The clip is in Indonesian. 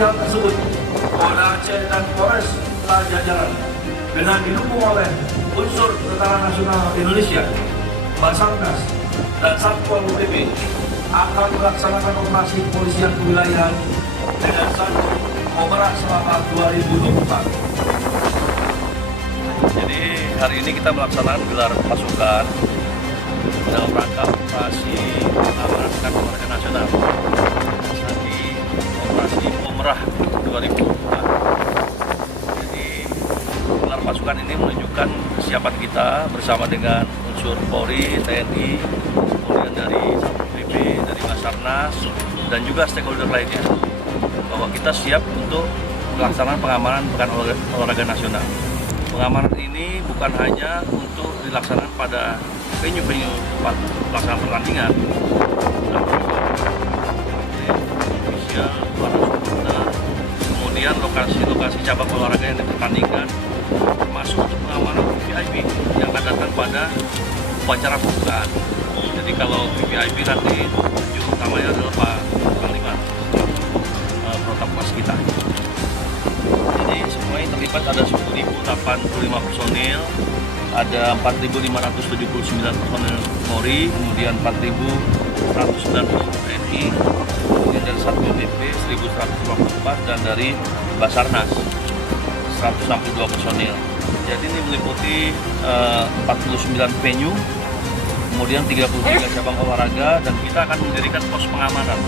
hal tersebut, Polda Aceh dan Polres jajaran dengan didukung oleh unsur Tentara Nasional Indonesia, Basarnas, dan Satpol PP akan melaksanakan operasi kepolisian kewilayahan dengan satu Komerah selama 2024. Jadi hari ini kita melaksanakan gelar pasukan dalam rangka operasi pengamanan olahraga nasional di operasi Komerah 2024. Jadi gelar pasukan ini menunjukkan kesiapan kita bersama dengan unsur Polri, TNI, kemudian dari Satpol PP, dari Basarnas, dan juga stakeholder lainnya, bahwa kita siap untuk melaksanakan pengamanan Pekan Olahraga Nasional. Pengamanan ini bukan hanya untuk dilaksanakan pada venue-venue tempat pelaksanaan pertandingan, official, para supporter, kemudian lokasi-lokasi cabang olahraga yang dipertandingkan, termasuk untuk pengamanan VIP yang akan datang pada upacara pembukaan. Jadi kalau VIP nanti tujuh utamanya adalah Pak Panglima protokol kita. Jadi semuanya terlibat ada 10.085 personil, ada 4.579 personil Polri, kemudian 4.190 TNI, kemudian dari Satpol PP 1.154 dan dari Basarnas 162 personil. Jadi ini meliputi 49 venue, kemudian 33 cabang olahraga, dan kita akan mendirikan pos pengamanan.